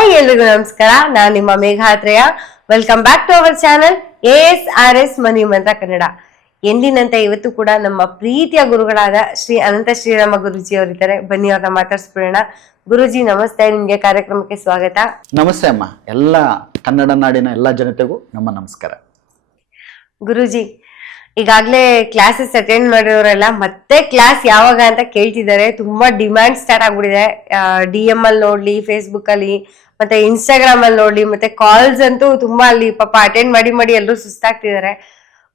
Hi ಎಲ್ರಿಗೂ ನಮಸ್ಕಾರ. ನಾನು ನಿಮ್ಮ Meghatreya. Welcome back to our channel ASRS money Mantra Kannada. ಎಂದಿನಂತೆ ಇವತ್ತು ಕೂಡ ನಮ್ಮ ಪ್ರೀತಿಯ ಗುರುಗಳಾದ ಶ್ರೀ ಅನಂತ ಶ್ರೀರಾಮ ಗುರುಜಿ ಅವರಿದ್ದಾರೆ. ಬನ್ನಿ ಅವ್ರನ್ನ ಮಾತಾಡ್ಸ್ಬಿಡೋಣ. ಗುರುಜಿ ನಮಸ್ತೆ, ನಿಮ್ಗೆ ಕಾರ್ಯಕ್ರಮಕ್ಕೆ ಸ್ವಾಗತ. ನಮಸ್ತೆ ಅಮ್ಮ. ಎಲ್ಲ ಕನ್ನಡ ನಾಡಿನ ಎಲ್ಲ ಜನತೆಗೂ ನಮ್ಮ ನಮಸ್ಕಾರ. ಗುರುಜಿ, ಈಗಾಗ್ಲೇ ಕ್ಲಾಸಸ್ ಅಟೆಂಡ್ ಮಾಡಿರೋರೆಲ್ಲ ಮತ್ತೆ ಕ್ಲಾಸ್ ಯಾವಾಗ ಅಂತ ಕೇಳ್ತಿದ್ದಾರೆ. ತುಂಬಾ ಡಿಮ್ಯಾಂಡ್ ಸ್ಟಾರ್ಟ್ ಆಗ್ಬಿಟ್ಟಿದೆ. DM ಅಲ್ಲಿ ನೋಡ್ಲಿ, ಫೇಸ್ಬುಕ್ ಅಲ್ಲಿ, ಮತ್ತೆ ಇನ್ಸ್ಟಾಗ್ರಾಮ್ ಅಲ್ಲಿ ನೋಡ್ಲಿ, ಮತ್ತೆ ಕಾಲ್ಸ್ ಅಂತೂ ತುಂಬಾ ಅಲ್ಲಿ ಪಾಪ ಅಟೆಂಡ್ ಮಾಡಿ ಮಾಡಿ ಎಲ್ಲರೂ ಸುಸ್ತಾಗ್ತಿದ್ದಾರೆ.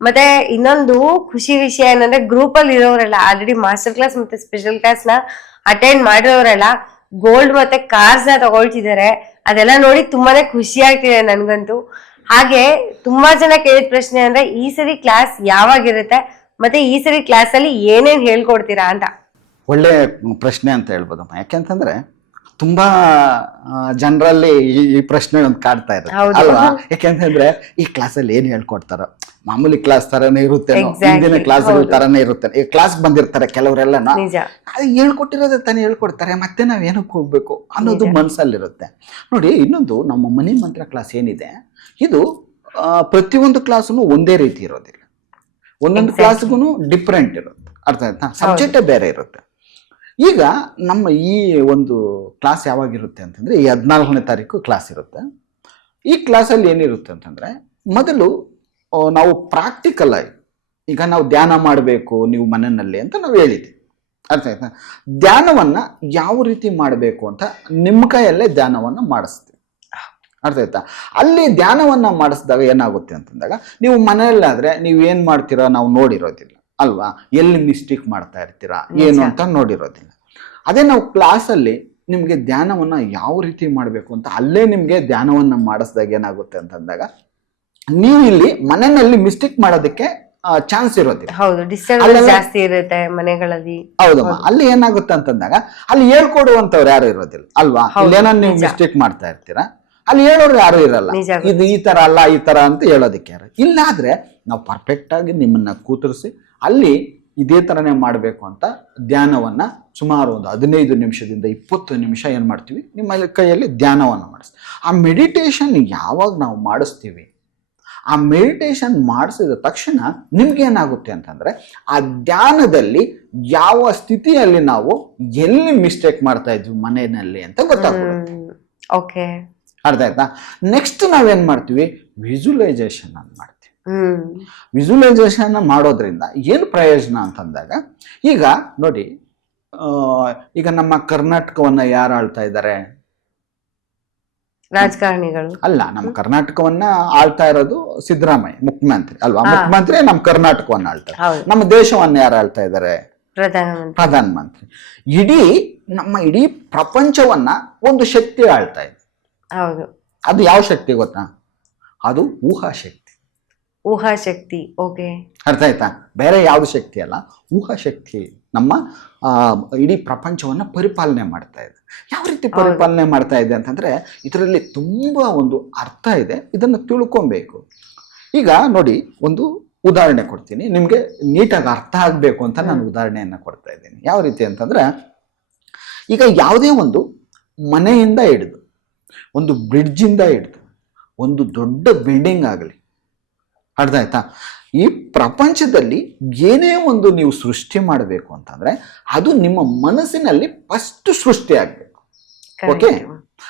ಮತ್ತೆ ಇನ್ನೊಂದು ಖುಷಿ ವಿಷಯ ಏನಂದ್ರೆ, ಗ್ರೂಪ್ ಅಲ್ಲಿ ಇರೋರೆಲ್ಲ ಆಲ್ರೆಡಿ ಮಾಸ್ಟರ್ ಕ್ಲಾಸ್ ಮತ್ತೆ ಸ್ಪೆಷಲ್ ಕ್ಲಾಸ್ ನ ಅಟೆಂಡ್ ಮಾಡಿರೋರೆಲ್ಲ ಗೋಲ್ಡ್ ಮತ್ತೆ ಕಾರ್ಸ್ ನ ತಗೊಳ್ತಿದ್ದಾರೆ. ಅದೆಲ್ಲ ನೋಡಿ ತುಂಬಾನೇ ಖುಷಿ ಆಗ್ತಿದೆ ನನ್ಗಂತೂ. ಹಾಗೆ ತುಂಬಾ ಜನ ಕೇಳಿದ ಪ್ರಶ್ನೆ ಅಂದ್ರೆ, ಈ ಸರಿ ಕ್ಲಾಸ್ ಯಾವಾಗಿರುತ್ತೆ ಮತ್ತೆ ಈ ಸರಿ ಕ್ಲಾಸ್ ಅಲ್ಲಿ ಏನೇನ್ ಹೇಳ್ಕೊಡ್ತೀರಾ ಅಂತ. ಒಳ್ಳೆ ಪ್ರಶ್ನೆ ಅಂತ ಹೇಳ್ಬೋದಮ್ಮ. ಯಾಕೆಂತಂದ್ರೆ ತುಂಬಾ ಜನರಲ್ಲಿ ಈ ಪ್ರಶ್ನೆ ಒಂದು ಕಾಡ್ತಾ ಇರುತ್ತೆ ಅಲ್ವಾ. ಯಾಕೆಂತಂದ್ರೆ ಈ ಕ್ಲಾಸಲ್ಲಿ ಏನ್ ಹೇಳ್ಕೊಡ್ತಾರೋ, ಮಾಮೂಲಿ ಕ್ಲಾಸ್ ತರನೇ ಇರುತ್ತೆ, ಹಿಂದಿನ ಕ್ಲಾಸ್ ತರನೇ ಇರುತ್ತೆ. ಈ ಕ್ಲಾಸ್ ಬಂದಿರ್ತಾರೆ ಕೆಲವರೆಲ್ಲ, ಅದು ಹೇಳ್ಕೊಟ್ಟಿರೋದೇ ತಾನೇ ಹೇಳ್ಕೊಡ್ತಾರೆ, ಮತ್ತೆ ನಾವ್ ಏನಕ್ಕೆ ಹೋಗ್ಬೇಕು ಅನ್ನೋದು ಮನ್ಸಲ್ಲಿರುತ್ತೆ. ನೋಡಿ, ಇನ್ನೊಂದು ನಮ್ಮ ಮನಿ ಮಂತ್ರ ಕ್ಲಾಸ್ ಏನಿದೆ, ಇದು ಪ್ರತಿಯೊಂದು ಕ್ಲಾಸ್ನು ಒಂದೇ ರೀತಿ ಇರೋದಿಲ್ಲ. ಒಂದೊಂದು ಕ್ಲಾಸ್ಗೂ ಡಿಫ್ರೆಂಟ್ ಇರುತ್ತೆ. ಅರ್ಥ ಆಯ್ತಾ? ಸಬ್ಜೆಕ್ಟೇ ಬೇರೆ ಇರುತ್ತೆ. ಈಗ ನಮ್ಮ ಈ ಒಂದು ಕ್ಲಾಸ್ ಯಾವಾಗಿರುತ್ತೆ ಅಂತಂದ್ರೆ, ಈ 14ನೇ ತಾರೀಕು ಕ್ಲಾಸ್ ಇರುತ್ತೆ. ಈ ಕ್ಲಾಸಲ್ಲಿ ಏನಿರುತ್ತೆ ಅಂತಂದ್ರೆ, ಮೊದಲು ನಾವು ಪ್ರಾಕ್ಟಿಕಲ್ ಆಗಿ, ಈಗ ನಾವು ಧ್ಯಾನ ಮಾಡಬೇಕು ನೀವು ಮನೆಯಲ್ಲಿ ಅಂತ ನಾವು ಹೇಳಿದ್ವಿ. ಅರ್ಥ ಆಯ್ತಾ? ಧ್ಯಾನವನ್ನ ಯಾವ ರೀತಿ ಮಾಡಬೇಕು ಅಂತ ನಿಮ್ಮ ಕೈಯಲ್ಲೇ ಧ್ಯಾನವನ್ನ ಮಾಡಿಸ್ತೀವಿ. ಅರ್ಥ ಆಯ್ತಾ? ಅಲ್ಲಿ ಧ್ಯಾನವನ್ನ ಮಾಡಿಸಿದಾಗ ಏನಾಗುತ್ತೆ ಅಂತಂದಾಗ, ನೀವು ಮನೆಯಲ್ಲಾದ್ರೆ ನೀವು ಏನ್ ಮಾಡ್ತೀರಾ ನಾವು ನೋಡಿರೋದಿಲ್ಲ ಅಲ್ವಾ, ಎಲ್ಲಿ ಮಿಸ್ಟೇಕ್ ಮಾಡ್ತಾ ಇರ್ತೀರಾ ಏನು ಅಂತ ನೋಡಿರೋದಿಲ್ಲ. ಅದೇ ನಾವು ಕ್ಲಾಸಲ್ಲಿ ನಿಮ್ಗೆ ಧ್ಯಾನವನ್ನ ಯಾವ ರೀತಿ ಮಾಡಬೇಕು ಅಂತ ಅಲ್ಲೇ ನಿಮ್ಗೆ ಧ್ಯಾನವನ್ನ ಮಾಡಿಸಿದಾಗ ಏನಾಗುತ್ತೆ ಅಂತಂದಾಗ, ನೀವು ಇಲ್ಲಿ ಮನೆಯಲ್ಲಿ ಮಿಸ್ಟೇಕ್ ಮಾಡೋದಕ್ಕೆ ಚಾನ್ಸ್ ಇರೋದಿಲ್ಲ. ಹೌದು, ಡಿಸ್ಟರ್ಬೆನ್ಸ್ ಜಾಸ್ತಿ ಇರುತ್ತೆ ಮನೆಗಳಲ್ಲಿ. ಹೌದಮ್ಮ. ಅಲ್ಲಿ ಏನಾಗುತ್ತೆ ಅಂತಂದಾಗ, ಅಲ್ಲಿ ಹೇಳ್ಕೊಡುವಂತವ್ರು ಯಾರು ಇರೋದಿಲ್ಲ ಅಲ್ವಾ. ಇಲ್ಲೇನೋ ನೀವು ಮಿಸ್ಟೇಕ್ ಮಾಡ್ತಾ ಇರ್ತೀರಾ, ಅಲ್ಲಿ ಹೇಳೋರು ಯಾರು ಇರಲ್ಲ. ಇದು ಈ ತರ ಅಲ್ಲ, ಈ ತರ ಅಂತ ಹೇಳೋದಕ್ಕೆ ಯಾರು ಇಲ್ಲಾದ್ರೆ, ನಾವು ಪರ್ಫೆಕ್ಟ್ ಆಗಿ ನಿಮ್ಮನ್ನ ಕೂತರಿಸಿ ಅಲ್ಲಿ ಇದೇ ತರನೇ ಮಾಡಬೇಕು ಅಂತ ಧ್ಯಾನವನ್ನ ಸುಮಾರು ಒಂದು 15 ನಿಮಿಷದಿಂದ 20 ನಿಮಿಷ ಏನ್ ಮಾಡ್ತೀವಿ, ನಿಮ್ಮ ಕೈಯಲ್ಲಿ ಧ್ಯಾನವನ್ನ ಮಾಡಿಸ್ತೀವಿ. ಆ ಮೆಡಿಟೇಷನ್ ಯಾವಾಗ ನಾವು ಮಾಡಿಸ್ತೀವಿ, ಆ ಮೆಡಿಟೇಷನ್ ಮಾಡಿಸಿದ ತಕ್ಷಣ ನಿಮ್ಗೆ ಏನಾಗುತ್ತೆ ಅಂತಂದ್ರೆ, ಆ ಧ್ಯಾನದಲ್ಲಿ ಯಾವ ಸ್ಥಿತಿಯಲ್ಲಿ ನಾವು ಎಲ್ಲಿ ಮಿಸ್ಟೇಕ್ ಮಾಡ್ತಾ ಇದ್ವಿ ಮನೆಯಲ್ಲಿ ಅಂತ ಗೊತ್ತಾಗ್ಬಿಡುತ್ತೆ. ಓಕೆ, ಅರ್ಥ ಆಯ್ತಾ? ನೆಕ್ಸ್ಟ್ ನಾವೇನ್ ಮಾಡ್ತೀವಿ, ವಿಜುವಲೈಸೇಷನ್ ಅನ್ನು ಮಾಡ್ತೀವಿ. ವಿಜುವಲೈಸೇಷನ್ ಮಾಡೋದ್ರಿಂದ ಏನು ಪ್ರಯೋಜನ ಅಂತಂದಾಗ, ಈಗ ನೋಡಿ, ಈಗ ನಮ್ಮ ಕರ್ನಾಟಕವನ್ನ ಯಾರು ಆಳ್ತಾ ಇದ್ದಾರೆ? ರಾಜಕಾರಣಿಗಳು ಅಲ್ಲ, ನಮ್ಮ ಕರ್ನಾಟಕವನ್ನ ಆಳ್ತಾ ಇರೋದು ಸಿದ್ದರಾಮಯ್ಯ, ಮುಖ್ಯಮಂತ್ರಿ ಅಲ್ವಾ. ಮುಖ್ಯಮಂತ್ರಿ ನಮ್ಮ ಕರ್ನಾಟಕವನ್ನ ಆಳ್ತಾರೆ. ನಮ್ಮ ದೇಶವನ್ನ ಯಾರು ಆಳ್ತಾ ಇದ್ದಾರೆ? ಪ್ರಧಾನಮಂತ್ರಿ. ಇಡೀ ಪ್ರಪಂಚವನ್ನ ಒಂದು ಶಕ್ತಿ ಆಳ್ತಾ ಇದೆ. ಹೌದು. ಅದು ಯಾವ ಶಕ್ತಿ ಗೊತ್ತಾ? ಅದು ಊಹಾಶಕ್ತಿ. ಊಹಾಶಕ್ತಿ. ಓಕೆ, ಅರ್ಥ ಆಯ್ತಾ? ಬೇರೆ ಯಾವ್ದು ಶಕ್ತಿ ಅಲ್ಲ, ಊಹಾಶಕ್ತಿ ನಮ್ಮ ಇಡೀ ಪ್ರಪಂಚವನ್ನ ಪರಿಪಾಲನೆ ಮಾಡ್ತಾ ಇದೆ. ಯಾವ ರೀತಿ ಪರಿಪಾಲನೆ ಮಾಡ್ತಾ ಇದೆ ಅಂತಂದ್ರೆ, ಇದರಲ್ಲಿ ತುಂಬಾ ಒಂದು ಅರ್ಥ ಇದೆ, ಇದನ್ನು ತಿಳ್ಕೊಬೇಕು. ಈಗ ನೋಡಿ, ಒಂದು ಉದಾಹರಣೆ ಕೊಡ್ತೀನಿ ನಿಮ್ಗೆ, ನೀಟಾಗಿ ಅರ್ಥ ಆಗ್ಬೇಕು ಅಂತ ನಾನು ಉದಾಹರಣೆಯನ್ನ ಕೊಡ್ತಾ ಇದ್ದೀನಿ. ಯಾವ ರೀತಿ ಅಂತಂದ್ರೆ, ಈಗ ಯಾವುದೇ ಒಂದು ಮನೆಯಿಂದ ಹಿಡಿದು, ಒಂದು ಬ್ರಿಡ್ಜ್ ಇಂದ ಹಿಡಿದು, ಒಂದು ದೊಡ್ಡ ಬಿಲ್ಡಿಂಗ್ ಆಗಲಿ, ಅರ್ಥ ಆಯ್ತಾ, ಈ ಪ್ರಪಂಚದಲ್ಲಿ ಏನೇ ಒಂದು ನೀವು ಸೃಷ್ಟಿ ಮಾಡಬೇಕು ಅಂತಂದ್ರೆ, ಅದು ನಿಮ್ಮ ಮನಸ್ಸಿನಲ್ಲಿ ಫಸ್ಟ್ ಸೃಷ್ಟಿ ಆಗ್ಬೇಕು. ಓಕೆ,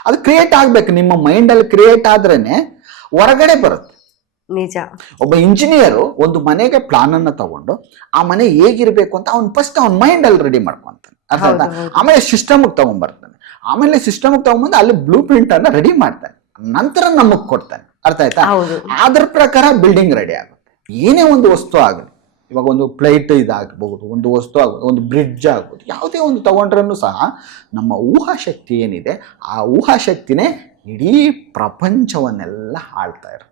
ಅದು ಕ್ರಿಯೇಟ್ ಆಗ್ಬೇಕು. ನಿಮ್ಮ ಮೈಂಡ್ ಅಲ್ಲಿ ಕ್ರಿಯೇಟ್ ಆದ್ರೇನೆ ಹೊರಗಡೆ ಬರುತ್ತೆ. ನಿಜ. ಒಬ್ಬ ಇಂಜಿನಿಯರ್ ಒಂದು ಮನೆಗೆ ಪ್ಲಾನ್ ಅನ್ನ ತಗೊಂಡು, ಆ ಮನೆ ಹೇಗಿರ್ಬೇಕು ಅಂತ ಅವ್ನು ಫಸ್ಟ್ ಅವ್ನ ಮೈಂಡ್ ಅಲ್ಲಿ ರೆಡಿ ಮಾಡ್ಕೊಂತಾನೆ. ಅರ್ಥ ಆಯ್ತಾ? ಆಮೇಲೆ ಸಿಸ್ಟಮ್ ತಗೊಂಡ್ಬರ್ತಾನೆ. ಆಮೇಲೆ ಸಿಸ್ಟಮ್ ತಗೊಂಡ್ಬಂದು ಅಲ್ಲಿ ಬ್ಲೂ ಪ್ರಿಂಟ್ ಅನ್ನ ರೆಡಿ ಮಾಡ್ತಾನೆ. ನಂತರ ನಮಗ್ ಕೊಡ್ತಾನೆ. ಅರ್ಥ ಆಯ್ತಾ? ಅದ್ರ ಪ್ರಕಾರ ಬಿಲ್ಡಿಂಗ್ ರೆಡಿ ಆಗುತ್ತೆ. ಏನೇ ಒಂದು ವಸ್ತು ಆಗಲಿ, ಇವಾಗ ಒಂದು ಪ್ಲೇಟ್ ಇದಾಗಬಹುದು, ಒಂದು ವಸ್ತು ಆಗುತ್ತೆ, ಒಂದು ಬ್ರಿಡ್ಜ್ ಆಗ್ಬೋದು, ಯಾವುದೇ ಒಂದು ತಗೊಂಡ್ರೂ ಸಹ ನಮ್ಮ ಊಹಾಶಕ್ತಿ ಏನಿದೆ, ಆ ಊಹಾಶಕ್ತಿನೇ ಇಡೀ ಪ್ರಪಂಚವನ್ನೆಲ್ಲ ಆಳ್ತಾ ಇರುತ್ತೆ.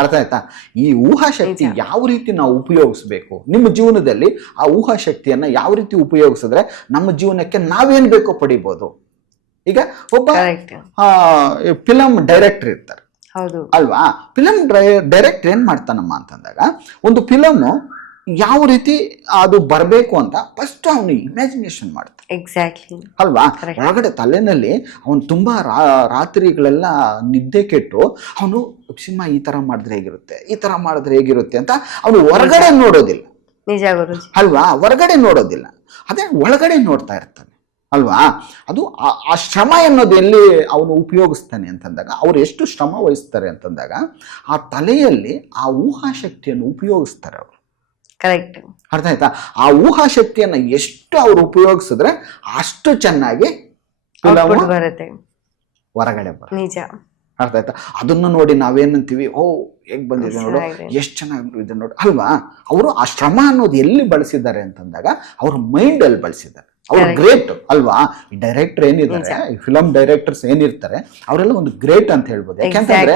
ಅರ್ಥ ಆಯ್ತಾ? ಈ ಊಹಾಶಕ್ತಿ ಯಾವ ರೀತಿ ನಾವು ಉಪಯೋಗಿಸ್ಬೇಕು ನಿಮ್ಮ ಜೀವನದಲ್ಲಿ, ಆ ಊಹಾಶಕ್ತಿಯನ್ನ ಯಾವ ರೀತಿ ಉಪಯೋಗಿಸಿದ್ರೆ ನಮ್ಮ ಜೀವನಕ್ಕೆ ನಾವೇನ್ ಬೇಕೋ ಪಡಿಬೋದು. ಈಗ ಒಬ್ಬ ಫಿಲಂ ಡೈರೆಕ್ಟರ್ ಇರ್ತಾರೆ ಅಲ್ವಾ. ಫಿಲಂ ಡೈರೆಕ್ಟರ್ ಏನ್ ಮಾಡ್ತಾನಮ್ಮ ಅಂತಂದಾಗ, ಒಂದು ಫಿಲಮ್ ಯಾವ ರೀತಿ ಅದು ಬರಬೇಕು ಅಂತ ಫಸ್ಟ್ ಅವನು ಇಮ್ಯಾಜಿನೇಷನ್ ಮಾಡ್ತಾನೆ. ಎಕ್ಸಾಕ್ಟ್ಲಿ ಅಲ್ವಾ? ಒಳಗಡೆ ತಲೆನಲ್ಲಿ ಅವನು ತುಂಬಾ ರಾತ್ರಿಗಳೆಲ್ಲ ನಿದ್ದೆ ಕೆಟ್ಟು ಅವನು ಸಿನಿಮಾ ಈ ತರ ಮಾಡಿದ್ರೆ ಹೇಗಿರುತ್ತೆ, ಈ ತರ ಮಾಡಿದ್ರೆ ಹೇಗಿರುತ್ತೆ ಅಂತ ಅವನು ಹೊರಗಡೆ ನೋಡೋದಿಲ್ಲ. ನಿಜ ಗುರುಜಿ. ಅಲ್ವಾ? ಹೊರಗಡೆ ನೋಡೋದಿಲ್ಲ, ಅದೇ ಒಳಗಡೆ ನೋಡ್ತಾ ಇರ್ತಾನೆ. ಅಲ್ವಾ? ಅದು ಆ ಶ್ರಮ ಅನ್ನೋದು ಎಲ್ಲಿ ಅವನು ಉಪಯೋಗಿಸ್ತಾನೆ ಅಂತಂದಾಗ, ಅವ್ರು ಎಷ್ಟು ಶ್ರಮ ವಹಿಸ್ತಾರೆ ಅಂತಂದಾಗ ಆ ತಲೆಯಲ್ಲಿ ಆ ಊಹಾಶಕ್ತಿಯನ್ನು ಉಪಯೋಗಿಸ್ತಾರೆ ಅವರು. ಕರೆಕ್ಟ್. ಅರ್ಥ ಆಯ್ತಾ? ಆ ಊಹಾಶಕ್ತಿಯನ್ನ ಎಷ್ಟು ಅವ್ರು ಉಪಯೋಗಿಸಿದ್ರೆ ಅಷ್ಟು ಚೆನ್ನಾಗಿ ಬರುತ್ತೆ, ಹೊರಗಡೆ ಬರುತ್ತೆ. ನಿಜ. ಅರ್ಥ ಆಯ್ತಾ? ಅದನ್ನ ನೋಡಿ ನಾವೇನಂತೀವಿ, ಓ ಹೇಗ್ ಬಂದಿದೆ ನೋಡು, ಎಷ್ಟು ಚೆನ್ನಾಗಿ ಇದೆ ನೋಡು. ಅಲ್ವಾ? ಅವರು ಆ ಶ್ರಮ ಅನ್ನೋದು ಎಲ್ಲಿ ಬಳಸಿದ್ದಾರೆ ಅಂತಂದಾಗ ಅವ್ರ ಮೈಂಡ್ ಅಲ್ಲಿ ಬಳಸಿದ್ದಾರೆ. ಅವ್ರು ಗ್ರೇಟ್ ಅಲ್ವಾ? ಈ ಡೈರೆಕ್ಟರ್ ಏನಿದ್ದಾರೆ, ಈ ಫಿಲಂ ಡೈರೆಕ್ಟರ್ಸ್ ಏನಿರ್ತಾರೆ ಅವರೆಲ್ಲ ಒಂದು ಗ್ರೇಟ್ ಅಂತ ಹೇಳ್ಬೋದು. ಯಾಕೆಂತಂದ್ರೆ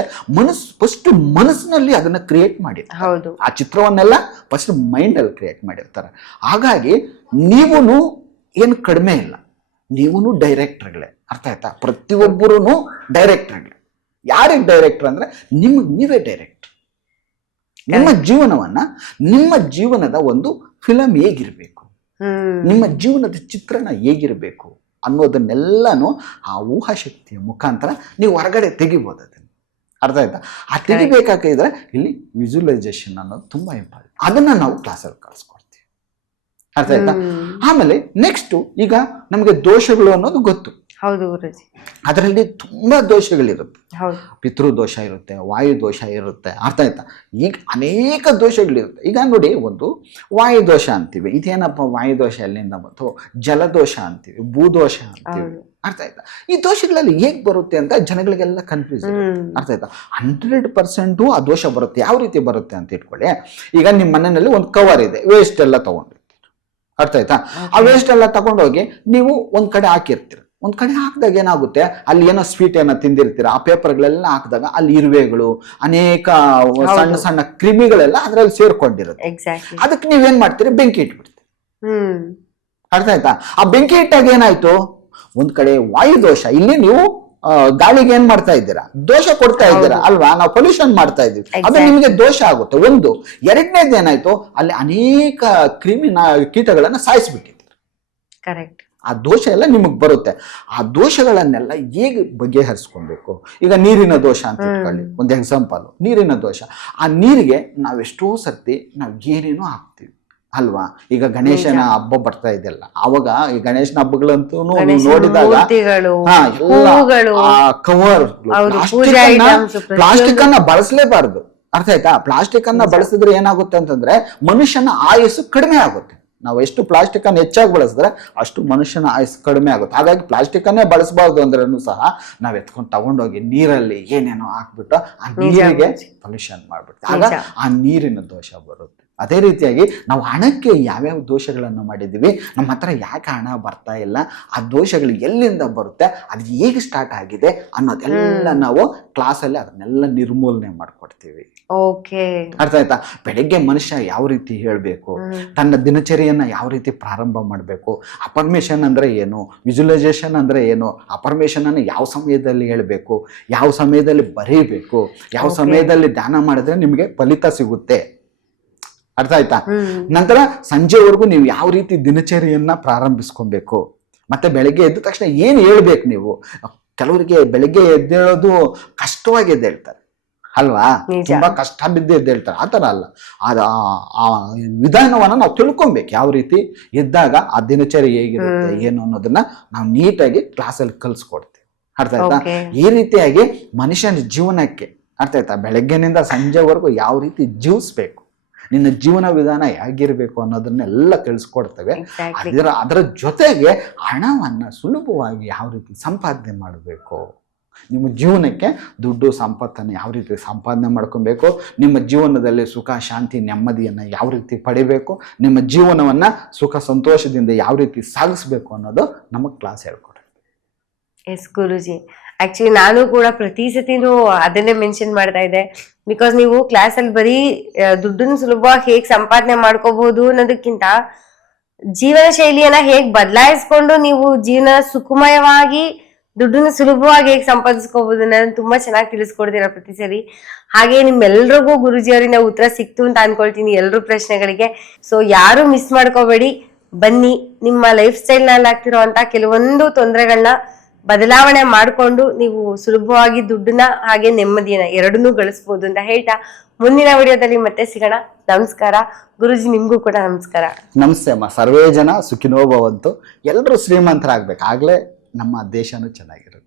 ಫಸ್ಟ್ ಮನಸ್ಸಿನಲ್ಲಿ ಅದನ್ನ ಕ್ರಿಯೇಟ್ ಮಾಡಿರ್ತಾರೆ, ಆ ಚಿತ್ರವನ್ನೆಲ್ಲ ಫಸ್ಟ್ ಮೈಂಡ್ ಅಲ್ಲಿ ಕ್ರಿಯೇಟ್ ಮಾಡಿರ್ತಾರೆ. ಹಾಗಾಗಿ ನೀವುನು ಏನು ಕಡಿಮೆ ಇಲ್ಲ, ನೀವುನು ಡೈರೆಕ್ಟರ್ಗಳೇ. ಅರ್ಥ ಆಯ್ತಾ? ಪ್ರತಿಯೊಬ್ಬರೂ ಡೈರೆಕ್ಟರ್ಗಳೇ. ಯಾರಿಗೆ ಡೈರೆಕ್ಟರ್ ಅಂದ್ರೆ ನೀವೇ ಡೈರೆಕ್ಟರ್. ನಿಮ್ಮ ಜೀವನವನ್ನ, ನಿಮ್ಮ ಜೀವನದ ಒಂದು ಫಿಲಂ ಹೇಗಿರ್ಬೇಕು, ನಿಮ್ಮ ಜೀವನದ ಚಿತ್ರಣ ಹೇಗಿರಬೇಕು ಅನ್ನೋದನ್ನೆಲ್ಲಾನು ಆ ಊಹಾಶಕ್ತಿಯ ಮುಖಾಂತರ ನೀವು ಹೊರಗಡೆ ತೆಗಿಬೋದು ಅದನ್ನು. ಅರ್ಥ ಆಯ್ತಾ? ಆ ತೆಗಿಬೇಕಾಗಿದ್ರೆ ಇಲ್ಲಿ ವಿಜುವಲೈಸೇಷನ್ ಅನ್ನೋದು ತುಂಬಾ ಇಂಪಾರ್ಟೆಂಟ್. ಅದನ್ನ ನಾವು ಕ್ಲಾಸಲ್ಲಿ ಕಲಿಸ್ಕೊಡ್ತೀವಿ. ಅರ್ಥ ಆಯ್ತಾ? ಆಮೇಲೆ ನೆಕ್ಸ್ಟ್, ಈಗ ನಮಗೆ ದೋಷಗಳು ಅನ್ನೋದು ಗೊತ್ತು. ಹೌದು ಗುರುಜಿ. ಅದರಲ್ಲಿ ತುಂಬಾ ದೋಷಗಳಿರುತ್ತೆ. ಪಿತೃ ದೋಷ ಇರುತ್ತೆ, ವಾಯು ದೋಷ ಇರುತ್ತೆ. ಅರ್ಥ ಆಯ್ತಾ? ಈಗ ಅನೇಕ ದೋಷಗಳಿರುತ್ತೆ. ಈಗ ನೋಡಿ, ಒಂದು ವಾಯು ದೋಷ ಅಂತೀವಿ, ಇದೇನಪ್ಪ ವಾಯು ದೋಷ ಎಲ್ಲಿಂದ ಬಂತು? ಜಲದೋಷ ಅಂತೀವಿ, ಭೂದೋಷ ಅಂತೀವಿ. ಅರ್ಥ ಆಯ್ತಾ? ಈ ದೋಷಗಳಲ್ಲಿ ಹೇಗ್ ಬರುತ್ತೆ ಅಂತ ಜನಗಳಿಗೆಲ್ಲ ಕನ್ಫ್ಯೂಸ್. ಅರ್ಥ ಆಯ್ತಾ? 100% ಆ ದೋಷ ಬರುತ್ತೆ. ಯಾವ ರೀತಿ ಬರುತ್ತೆ ಅಂತ ಇಟ್ಕೊಳ್ಳಿ. ಈಗ ನಿಮ್ಮ ಮನೆಯಲ್ಲಿ ಒಂದು ಕವರ್ ಇದೆ, ವೇಸ್ಟ್ ಎಲ್ಲ ತಗೊಂಡಿರ್ತೀರಿ. ಅರ್ಥ ಆಯ್ತಾ? ಆ ವೇಸ್ಟ್ ಎಲ್ಲ ತಗೊಂಡೋಗಿ ನೀವು ಒಂದ್ ಕಡೆ ಹಾಕಿರ್ತೀರ. ಒಂದ್ ಕಡೆ ಹಾಕಿದಾಗ ಏನಾಗುತ್ತೆ, ಅಲ್ಲಿ ಏನೋ ಸ್ವೀಟ್ ಏನೋ ತಿಂದಿರ್ತೀರ, ಆ ಪೇಪರ್ಗಳೆಲ್ಲ ಹಾಕಿದಾಗ ಅಲ್ಲಿ ಇರುವೆಗಳು, ಅನೇಕ ಸಣ್ಣ ಸಣ್ಣ ಕ್ರಿಮಿಗಳೆಲ್ಲ ಅದ್ರಲ್ಲಿ ಸೇರ್ಕೊಂಡಿರುತ್ತೆ. ಅದಕ್ಕೆ ನೀವೇನ್ ಮಾಡ್ತೀರಿ? ಬೆಂಕಿ ಇಟ್ಬಿಡ್ತೀರಿ. ಅರ್ಥ ಆಯ್ತಾ? ಆ ಬೆಂಕಿ ಇಟ್ಟಾಗ ಏನಾಯ್ತು? ಒಂದ್ ಕಡೆ ವಾಯು ದೋಷ, ಇಲ್ಲಿ ನೀವು ಗಾಳಿಗೆ ಏನ್ ಮಾಡ್ತಾ ಇದ್ದೀರಾ? ದೋಷ ಕೊಡ್ತಾ ಇದ್ದೀರಾ ಅಲ್ವಾ? ನಾವು ಪೊಲ್ಯೂಷನ್ ಮಾಡ್ತಾ ಇದೀವಿ, ಅದು ನಿಮಗೆ ದೋಷ ಆಗುತ್ತೆ. ಒಂದು. ಎರಡನೇದು ಏನಾಯ್ತು, ಅಲ್ಲಿ ಅನೇಕ ಕೀಟಗಳನ್ನ ಸಾಯಿಸ್ಬಿಟ್ಟಿದ್ದೀರಿ. ಕರೆಕ್ಟ್. ಆ ದೋಷ ಎಲ್ಲ ನಿಮಗ್ ಬರುತ್ತೆ. ಆ ದೋಷಗಳನ್ನೆಲ್ಲ ಹೇಗೆ ಬಗೆಹರಿಸ್ಕೊಬೇಕು? ಈಗ ನೀರಿನ ದೋಷ ಅಂತ ಇಟ್ಕೊಳ್ಳಿ, ಒಂದು ಎಕ್ಸಾಂಪಲ್. ನೀರಿನ ದೋಷ, ಆ ನೀರಿಗೆ ನಾವೆಷ್ಟೋ ಸರ್ತಿ ನಾವು ಏನೇನೋ ಹಾಕ್ತೀವಿ ಅಲ್ವಾ? ಈಗ ಗಣೇಶನ ಹಬ್ಬ ಬರ್ತಾ ಇದೆಯಲ್ಲ, ಅವಾಗ ಈ ಗಣೇಶನ ಹಬ್ಬಗಳಂತೂ ನೋಡಿದಾಗ ಕವರ್, ಪ್ಲಾಸ್ಟಿಕ್ ಅನ್ನ ಬಳಸಲೇಬಾರ್ದು. ಅರ್ಥ ಆಯ್ತಾ? ಪ್ಲಾಸ್ಟಿಕ್ ಅನ್ನ ಬಳಸಿದ್ರೆ ಏನಾಗುತ್ತೆ ಅಂತಂದ್ರೆ ಮನುಷ್ಯನ ಆಯಸ್ಸು ಕಡಿಮೆ ಆಗುತ್ತೆ. ನಾವು ಎಷ್ಟು ಪ್ಲಾಸ್ಟಿಕ್ ಅನ್ನು ಹೆಚ್ಚಾಗಿ ಬಳಸಿದ್ರೆ ಅಷ್ಟು ಮನುಷ್ಯನ ಆಯಸ್ಸು ಕಡಿಮೆ ಆಗುತ್ತೆ. ಹಾಗಾಗಿ ಪ್ಲಾಸ್ಟಿಕ್ ಅನ್ನೇ ಬಳಸಬಾರ್ದು ಅಂದ್ರೂ ಸಹ ನಾವ್ ಎತ್ಕೊಂಡು ತಗೊಂಡೋಗಿ ನೀರಲ್ಲಿ ಏನೇನೋ ಹಾಕ್ಬಿಟ್ಟು ಆ ನೀರಿಗೆ ಪೊಲ್ಯೂಷನ್ ಮಾಡ್ಬಿಡ್ತೀವಿ. ಆಗ ಆ ನೀರಿನ ದೋಷ ಬರುತ್ತೆ. ಅದೇ ರೀತಿಯಾಗಿ ನಾವು ಹಣಕ್ಕೆ ಯಾವ್ಯಾವ ದೋಷಗಳನ್ನು ಮಾಡಿದ್ದೀವಿ, ನಮ್ಮ ಹತ್ರ ಯಾಕೆ ಹಣ ಬರ್ತಾ ಇಲ್ಲ, ಆ ದೋಷಗಳು ಎಲ್ಲಿಂದ ಬರುತ್ತೆ, ಅದು ಹೇಗೆ ಸ್ಟಾರ್ಟ್ ಆಗಿದೆ ಅನ್ನೋದೆಲ್ಲ ನಾವು ಕ್ಲಾಸಲ್ಲಿ ಅದನ್ನೆಲ್ಲ ನಿರ್ಮೂಲನೆ ಮಾಡ್ಕೊಡ್ತೀವಿ. ಅರ್ಥ ಆಯ್ತಾ? ಬೆಳಗ್ಗೆ ಮನುಷ್ಯ ಯಾವ ರೀತಿ ಹೇಳ್ಬೇಕು, ತನ್ನ ದಿನಚರಿಯನ್ನ ಯಾವ ರೀತಿ ಪ್ರಾರಂಭ ಮಾಡಬೇಕು, ಅಫರ್ಮೇಷನ್ ಅಂದ್ರೆ ಏನು, ವಿಜುವಲೈಸೇಷನ್ ಅಂದ್ರೆ ಏನು, ಅಫರ್ಮೇಷನ್ ಅನ್ನು ಯಾವ ಸಮಯದಲ್ಲಿ ಹೇಳ್ಬೇಕು, ಯಾವ ಸಮಯದಲ್ಲಿ ಬರೀಬೇಕು, ಯಾವ ಸಮಯದಲ್ಲಿ ಧ್ಯಾನ ಮಾಡಿದ್ರೆ ನಿಮಗೆ ಫಲಿತ ಸಿಗುತ್ತೆ. ಅರ್ಥ ಆಯ್ತಾ? ನಂತರ ಸಂಜೆವರೆಗೂ ನೀವು ಯಾವ ರೀತಿ ದಿನಚರಿಯನ್ನ ಪ್ರಾರಂಭಿಸ್ಕೊಬೇಕು, ಮತ್ತೆ ಬೆಳಗ್ಗೆ ಎದ್ದ ತಕ್ಷಣ ಏನ್ ಹೇಳ್ಬೇಕು ನೀವು. ಕೆಲವರಿಗೆ ಬೆಳಗ್ಗೆ ಎದ್ದೇಳೋದು ಕಷ್ಟವಾಗಿ ಎದ್ದೇಳ್ತಾರೆ ಅಲ್ವಾ? ತುಂಬಾ ಕಷ್ಟ ಬಿದ್ದು ಎದ್ದೇಳ್ತಾರೆ. ಆ ತರ ಅಲ್ಲ, ಆ ವಿಧಾನವನ್ನ ನಾವು ತಿಳ್ಕೊಬೇಕು. ಯಾವ ರೀತಿ ಎದ್ದಾಗ ಆ ದಿನಚರಿ ಹೇಗಿರುತ್ತೆ ಏನು ಅನ್ನೋದನ್ನ ನಾವು ನೀಟಾಗಿ ಕ್ಲಾಸಲ್ಲಿ ಕಲ್ಸ್ಕೊಡ್ತೀವಿ. ಅರ್ಥ ಆಯ್ತಾ? ಈ ರೀತಿಯಾಗಿ ಮನುಷ್ಯನ ಜೀವನಕ್ಕೆ, ಅರ್ಥ ಆಯ್ತಾ, ಬೆಳಗ್ಗೆನಿಂದ ಸಂಜೆವರೆಗೂ ಯಾವ ರೀತಿ ಜೀವಿಸ್ಬೇಕು, ನಿನ್ನ ಜೀವನ ವಿಧಾನ ಹೇಗಿರ್ಬೇಕು ಅನ್ನೋದನ್ನೆಲ್ಲ ತಿಳಿಸ್ಕೊಡ್ತೇವೆ. ಅದರ ಜೊತೆಗೆ ಹಣವನ್ನ ಸುಲಭವಾಗಿ ಯಾವ ರೀತಿ ಸಂಪಾದನೆ ಮಾಡಬೇಕು, ನಿಮ್ಮ ಜೀವನಕ್ಕೆ ದುಡ್ಡು ಸಂಪತ್ತನ್ನು ಯಾವ ರೀತಿ ಸಂಪಾದನೆ ಮಾಡ್ಕೊಬೇಕು, ನಿಮ್ಮ ಜೀವನದಲ್ಲಿ ಸುಖ ಶಾಂತಿ ನೆಮ್ಮದಿಯನ್ನು ಯಾವ ರೀತಿ ಪಡಿಬೇಕು, ನಿಮ್ಮ ಜೀವನವನ್ನು ಸುಖ ಸಂತೋಷದಿಂದ ಯಾವ ರೀತಿ ಸಾಗಿಸ್ಬೇಕು ಅನ್ನೋದು ನಮಗೆ ಕ್ಲಾಸ್ ಹೇಳ್ಕೊಡ್ರಿ. ಎಸ್ ಗುರುಜಿ, ಆಕ್ಚುಲಿ ನಾನು ಕೂಡ ಪ್ರತಿ ಸತಿನೂ ಅದನ್ನೇ ಮೆನ್ಷನ್ ಮಾಡ್ತಾ ಇದ್ದೆ. ಬಿಕಾಸ್ ನೀವು ಕ್ಲಾಸಲ್ಲಿ ಬರೀ ದುಡ್ಡನ್ನು ಸುಲಭವಾಗಿ ಹೇಗೆ ಸಂಪಾದನೆ ಮಾಡ್ಕೋಬಹುದು ಅನ್ನೋದಕ್ಕಿಂತ ಜೀವನ ಶೈಲಿಯನ್ನ ಹೇಗೆ ಬದಲಾಯಿಸ್ಕೊಂಡು ನೀವು ಜೀವನ ಸುಖಮಯವಾಗಿ ದುಡ್ಡನ್ನ ಸುಲಭವಾಗಿ ಹೇಗೆ ಸಂಪಾದಿಸ್ಕೋಬಹುದು ಅನ್ನೋದನ್ನ ತುಂಬಾ ಚೆನ್ನಾಗಿ ತಿಳಿಸ್ಕೊಡ್ತೀರಾ ಪ್ರತಿ ಸರಿ. ಹಾಗೆ ನಿಮ್ಮೆಲ್ರಿಗೂ ಗುರುಜಿ ಅವರಿಂದ ಉತ್ತರ ಸಿಕ್ತು ಅಂತ ಅನ್ಕೊಳ್ತೀನಿ ಎಲ್ರೂ ಪ್ರಶ್ನೆಗಳಿಗೆ. ಸೊ ಯಾರು ಮಿಸ್ ಮಾಡ್ಕೋಬೇಡಿ, ಬನ್ನಿ. ನಿಮ್ಮ ಲೈಫ್ ಸ್ಟೈಲ್ ನಲ್ಲಿ ಆಗ್ತಿರುವಂತ ಕೆಲವೊಂದು ತೊಂದರೆಗಳನ್ನ ಬದಲಾವಣೆ ಮಾಡ್ಕೊಂಡು ನೀವು ಸುಲಭವಾಗಿ ದುಡ್ಡನ್ನ ಹಾಗೆ ನೆಮ್ಮದಿಯನ್ನ ಎರಡನ್ನೂ ಗಳಿಸ್ಬೋದು ಅಂತ ಹೇಳ್ತಾ ಮುಂದಿನ ವಿಡಿಯೋದಲ್ಲಿ ಮತ್ತೆ ಸಿಗೋಣ. ನಮಸ್ಕಾರ ಗುರುಜಿ, ನಿಮ್ಗೂ ಕೂಡ ನಮಸ್ಕಾರ. ನಮಸ್ತೆ ಅಮ್ಮ. ಸರ್ವೇ ಜನ ಸುಖಿನೋ ಭವಂತು. ಎಲ್ಲರೂ ಶ್ರೀಮಂತರಾಗ್ಬೇಕು, ಆಗ್ಲೇ ನಮ್ಮ ದೇಶನೂ ಚೆನ್ನಾಗಿರುತ್ತೆ.